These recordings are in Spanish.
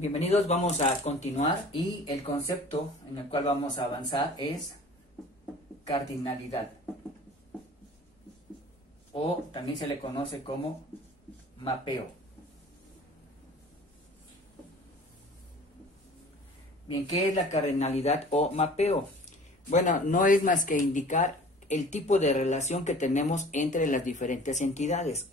Bienvenidos, vamos a continuar y el concepto en el cual vamos a avanzar es cardinalidad, o también se le conoce como mapeo. Bien, ¿qué es la cardinalidad o mapeo? Bueno, no es más que indicar el tipo de relación que tenemos entre las diferentes entidades.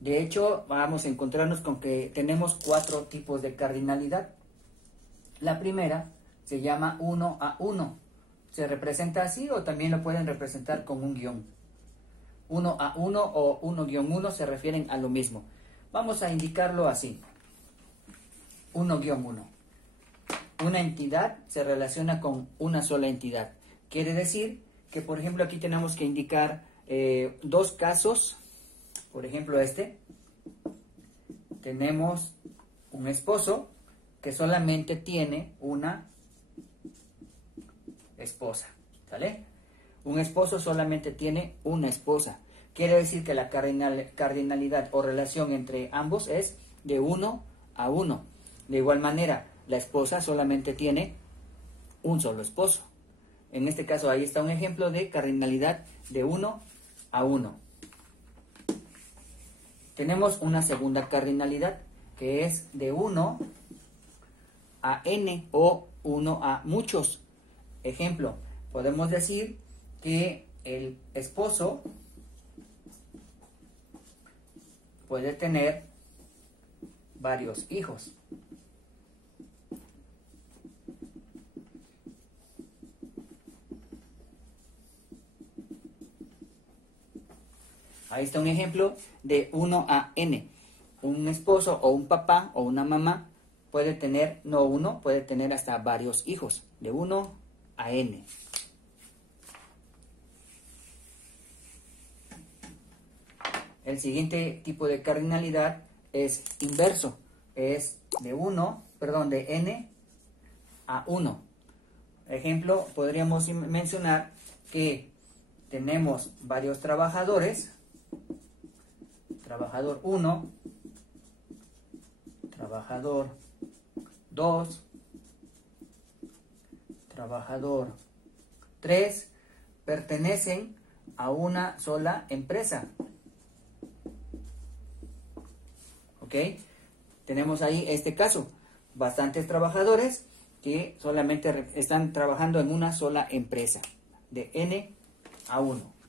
De hecho, vamos a encontrarnos con que tenemos 4 tipos de cardinalidad. La primera se llama 1 a 1. Se representa así o también lo pueden representar con un guión. 1 a 1 o 1-1 se refieren a lo mismo. Vamos a indicarlo así. 1-1. Una entidad se relaciona con una sola entidad. Quiere decir que, por ejemplo, aquí tenemos que indicar 2 casos. Por ejemplo, tenemos un esposo que solamente tiene una esposa, ¿sale? Un esposo solamente tiene una esposa. Quiere decir que la cardinalidad o relación entre ambos es de 1 a 1. De igual manera, la esposa solamente tiene un solo esposo. En este caso, ahí está un ejemplo de cardinalidad de 1 a 1. Tenemos una segunda cardinalidad que es de 1 a n o 1 a muchos. Ejemplo, podemos decir que el esposo puede tener varios hijos. Ahí está un ejemplo de 1 a n. Un esposo o un papá o una mamá puede tener, no uno, puede tener hasta varios hijos, de 1 a n. El siguiente tipo de cardinalidad es inverso, es de n a 1. Ejemplo, podríamos mencionar que tenemos varios trabajadores. Trabajador 1, trabajador 2, trabajador 3, pertenecen a una sola empresa. ¿Ok? Tenemos ahí este caso, bastantes trabajadores que solamente están trabajando en una sola empresa, de n a 1.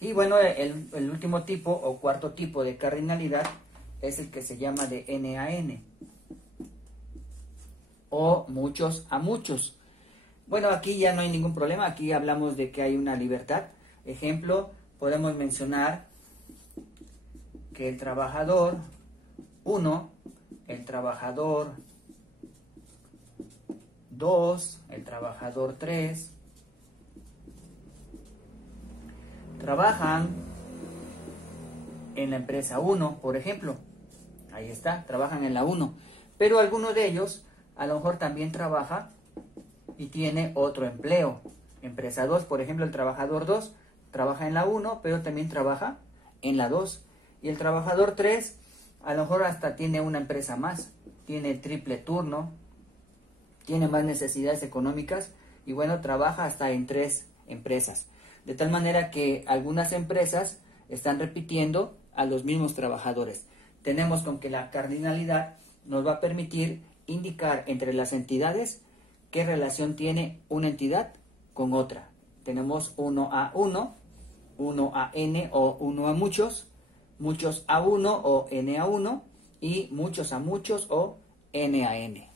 Y bueno, el último tipo o cuarto tipo de cardinalidad es el que se llama de n a n o muchos a muchos. Bueno, aquí ya no hay ningún problema, aquí hablamos de que hay una libertad. Ejemplo, podemos mencionar que el trabajador 1, el trabajador 2, el trabajador 3, trabajan en la empresa 1, por ejemplo. Ahí está, trabajan en la 1. Pero alguno de ellos a lo mejor también trabaja y tiene otro empleo. Empresa 2, por ejemplo, el trabajador 2 trabaja en la 1, pero también trabaja en la 2. Y el trabajador 3 a lo mejor hasta tiene una empresa más. Tiene triple turno, tiene más necesidades económicas y bueno, trabaja hasta en 3 empresas. De tal manera que algunas empresas están repitiendo a los mismos trabajadores. Tenemos con que la cardinalidad nos va a permitir indicar entre las entidades qué relación tiene una entidad con otra. Tenemos 1 a 1, 1 a n o 1 a muchos, muchos a 1 o n a 1 y muchos a muchos o n a n.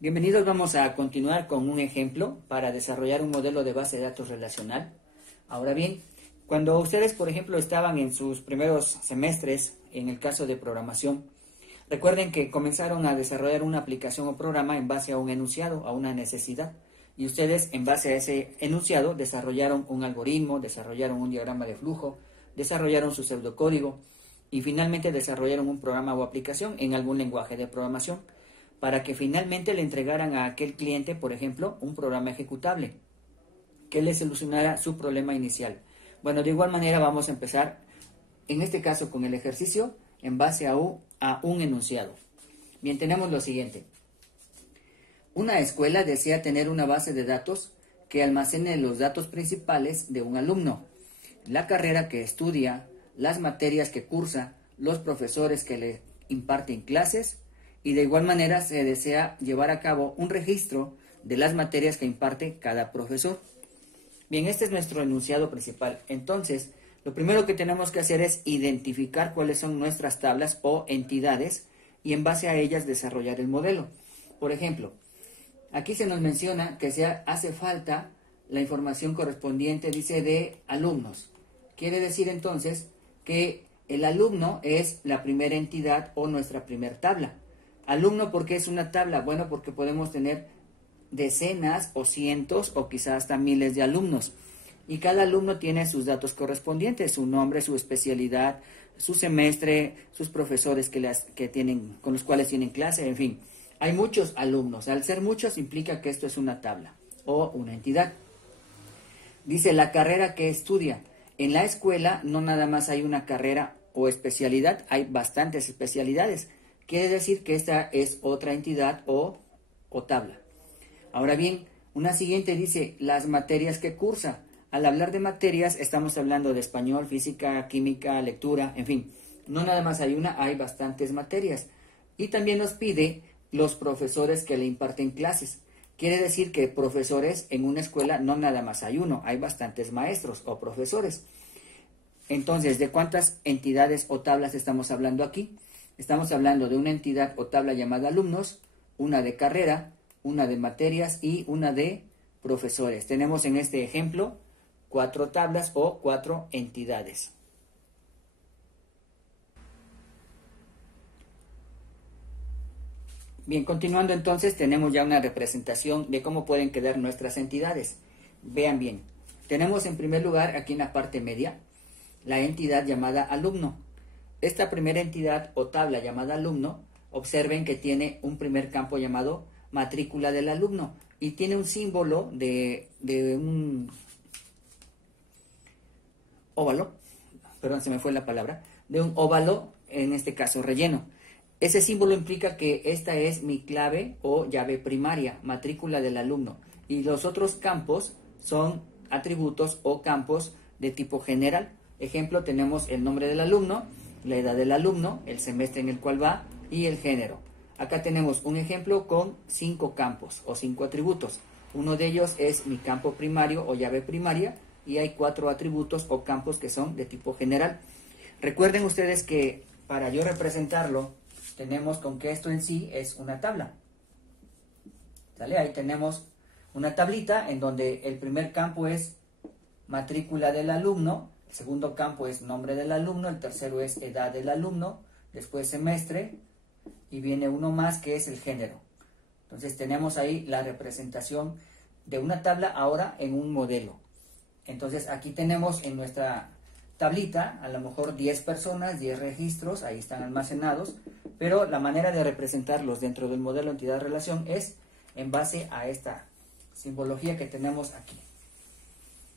Bienvenidos, vamos a continuar con un ejemplo para desarrollar un modelo de base de datos relacional. Ahora bien, cuando ustedes, por ejemplo, estaban en sus primeros semestres, en el caso de programación, recuerden que comenzaron a desarrollar una aplicación o programa en base a un enunciado, a una necesidad. Y ustedes, en base a ese enunciado, desarrollaron un algoritmo, desarrollaron un diagrama de flujo, desarrollaron su pseudocódigo y finalmente desarrollaron un programa o aplicación en algún lenguaje de programación, para que finalmente le entregaran a aquel cliente, por ejemplo, un programa ejecutable que le solucionara su problema inicial. Bueno, de igual manera vamos a empezar, en este caso con el ejercicio, en base a un enunciado. Bien, tenemos lo siguiente. Una escuela desea tener una base de datos que almacene los datos principales de un alumno, la carrera que estudia, las materias que cursa, los profesores que le imparten clases, y de igual manera se desea llevar a cabo un registro de las materias que imparte cada profesor. Bien, este es nuestro enunciado principal. Entonces, lo primero que tenemos que hacer es identificar cuáles son nuestras tablas o entidades y en base a ellas desarrollar el modelo. Por ejemplo, aquí se nos menciona que hace falta la información correspondiente, dice, de alumnos. Quiere decir entonces que el alumno es la primera entidad o nuestra primera tabla. Alumno, ¿por qué es una tabla? Bueno, porque podemos tener decenas o cientos o quizás hasta miles de alumnos. Y cada alumno tiene sus datos correspondientes, su nombre, su especialidad, su semestre, sus profesores con los cuales tienen clase, en fin. Hay muchos alumnos. Al ser muchos implica que esto es una tabla o una entidad. Dice la carrera que estudia. En la escuela no nada más hay una carrera o especialidad, hay bastantes especialidades. Quiere decir que esta es otra entidad o tabla. Ahora bien, una siguiente dice las materias que cursa. Al hablar de materias estamos hablando de español, física, química, lectura, en fin. No nada más hay una, hay bastantes materias. Y también nos pide los profesores que le imparten clases. Quiere decir que profesores en una escuela no nada más hay uno, hay bastantes maestros o profesores. Entonces, ¿de cuántas entidades o tablas estamos hablando aquí? Estamos hablando de una entidad o tabla llamada alumnos, una de carrera, una de materias y una de profesores. Tenemos en este ejemplo 4 tablas o 4 entidades. Bien, continuando entonces, tenemos ya una representación de cómo pueden quedar nuestras entidades. Vean bien, tenemos en primer lugar aquí en la parte media la entidad llamada alumno. Esta primera entidad o tabla llamada alumno, observen que tiene un primer campo llamado matrícula del alumno y tiene un símbolo de un óvalo, perdón, se me fue la palabra, de un óvalo, en este caso relleno. Ese símbolo implica que esta es mi clave o llave primaria, matrícula del alumno. Y los otros campos son atributos o campos de tipo general. Ejemplo, tenemos el nombre del alumno, la edad del alumno, el semestre en el cual va y el género. Acá tenemos un ejemplo con 5 campos o 5 atributos. Uno de ellos es mi campo primario o llave primaria y hay 4 atributos o campos que son de tipo general. Recuerden ustedes que para yo representarlo, tenemos con que esto en sí es una tabla. ¿Sale? Ahí tenemos una tablita en donde el primer campo es matrícula del alumno, el segundo campo es nombre del alumno, el tercero es edad del alumno, después semestre y viene uno más que es el género. Entonces tenemos ahí la representación de una tabla ahora en un modelo. Entonces aquí tenemos en nuestra tablita a lo mejor 10 personas, 10 registros, ahí están almacenados, pero la manera de representarlos dentro del modelo entidad-relación es en base a esta simbología que tenemos aquí.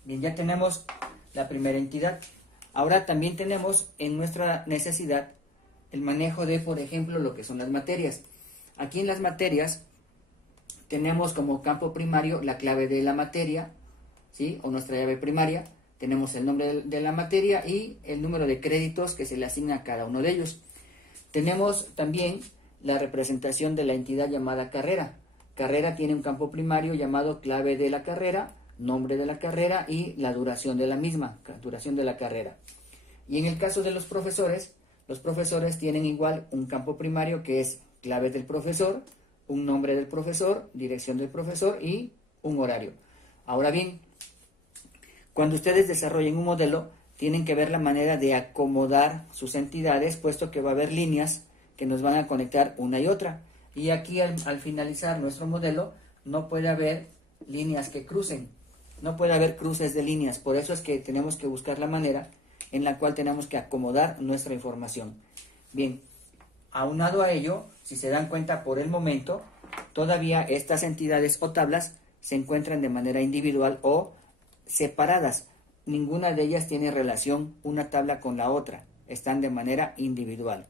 Bien, ya tenemos la primera entidad. Ahora también tenemos en nuestra necesidad el manejo de, por ejemplo, lo que son las materias. Aquí en las materias tenemos como campo primario la clave de la materia, ¿sí? O nuestra llave primaria. Tenemos el nombre de la materia y el número de créditos que se le asigna a cada uno de ellos. Tenemos también la representación de la entidad llamada carrera. Carrera tiene un campo primario llamado clave de la carrera, nombre de la carrera y la duración de la misma, duración de la carrera. Y en el caso de los profesores tienen igual un campo primario que es clave del profesor, un nombre del profesor, dirección del profesor y un horario. Ahora bien, cuando ustedes desarrollen un modelo, tienen que ver la manera de acomodar sus entidades, puesto que va a haber líneas que nos van a conectar una y otra. Y aquí al finalizar nuestro modelo, no puede haber líneas que crucen, no puede haber cruces de líneas. Por eso es que tenemos que buscar la manera en la cual tenemos que acomodar nuestra información. Bien, aunado a ello, si se dan cuenta por el momento, todavía estas entidades o tablas se encuentran de manera individual o separadas. Ninguna de ellas tiene relación una tabla con la otra. están de manera individual.